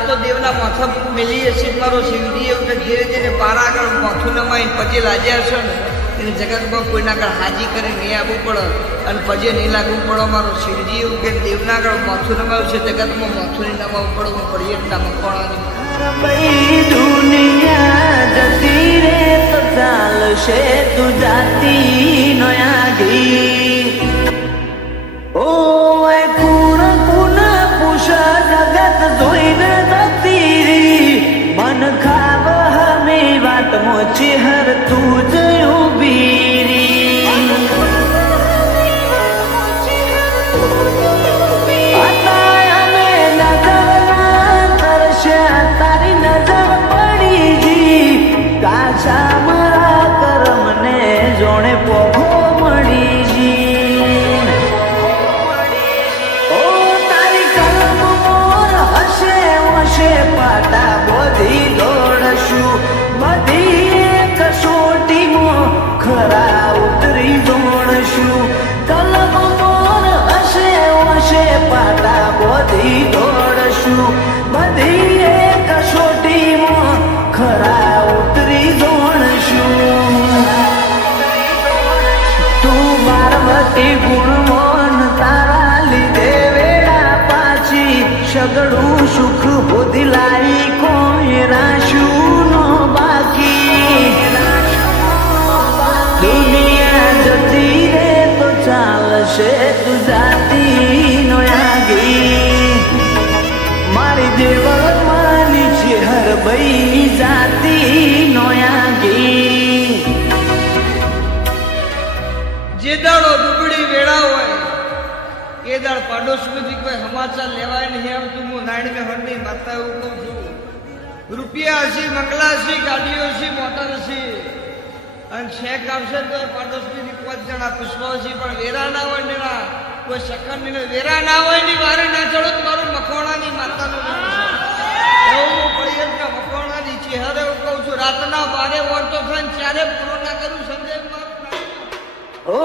તો દેવના માથા મેલીએ છે મારો શિવજી એવું કે ધીરે ધીરે પારા આગળ માથું નમાઈને પછી લાજ્યા છો ને એને જગતમાં કોઈના આગળ હાજી કરી નહીં આવવું પડે અને પછી નહીં લાગવું પડે મારો શિવજી એવું કે દેવના આગળ માથું નમાવ્યું છે જગતમાં માથું નહીં નમાવવું પડે હું પડીએ એટલા મકવાણાની દુનિયા જતી રે તો ચાલશે તું જાતી નયાગી ઓ કુણ કુણ પૂછ જગત જોઈને મન ખાવ હમે વાત મોચી હર તું જયું બીરી અમે નજરના તરસ્યા તારી નજર પડી જી કાચા મારા કરમને જોણે પોખો મળી જી ઓ તારી કરમ મોર હશે હશે પાટા બધી દોડશું બધી કસોટીમાં ખરા ઉતરી દોડશું કલમ મોર હશે હશે પાટા બધી દોડશું બધી કસોટીમાં ખરા ઉતરી દોડશું તું પાર્વતી ગુણવાન તારા લીધે વેળા પાછી સગડું સુખ બોધી લાવી કોઈ રાશું નો બાકી દુનિયા જતી રે તો ચાલશે તું જાતી નો આગી મારી દેવળમાંની છે હર બઈ જાતી નો આગી જે દાડો દુબળી વેળા હોય એ દાડ પાડોશમાંથી કોઈ સમાચાર લેવાય નહીં આવતું હું નાયણ મેં હરની માતા એવું કહું છું રૂપિયા હશે મંગલા હશે ગાડીઓ હશે મોટર હશે અને શેક આવશે તો પાડોશમાંથી 5 જણા પુષ્પા હશે પણ વેરા ના હોય ને કોઈ શકન વેરા ના હોય ની વારે ના ચડો તો મારું મખવાણાની માતાનું એવું પડી કે મખવાણાની ચહેર એવું કહું છું રાતના 12 વાર તો ખાન ચારે પૂરો ના કરું સંજય મારું ઓ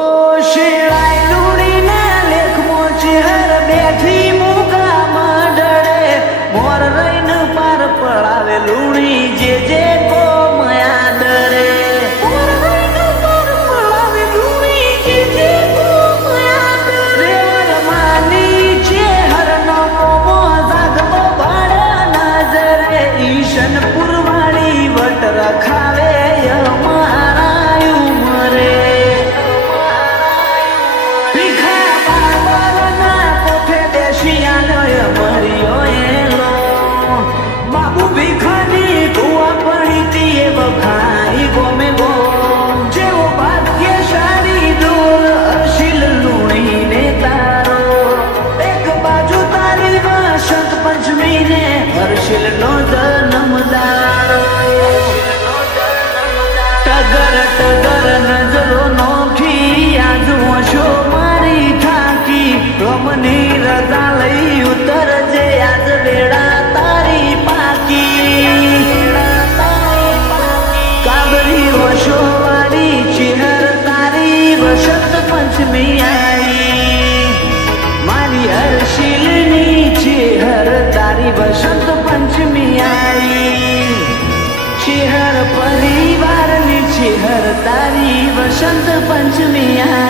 શિરાય લુડીના લેખ મોચી હર બેઠી મુકા મંડળે મોર રહીને પાર પડાવે લુણી જે જે કો મયા ડરે મોર રહીને પાર પડાવે લુણી જે જે કો મયા ડરે માની છે હર નો મોમો જાગતો ભાડા નજરે ઈશન પુરવાળી વટ રખાવે અમારા ઉમરે में आ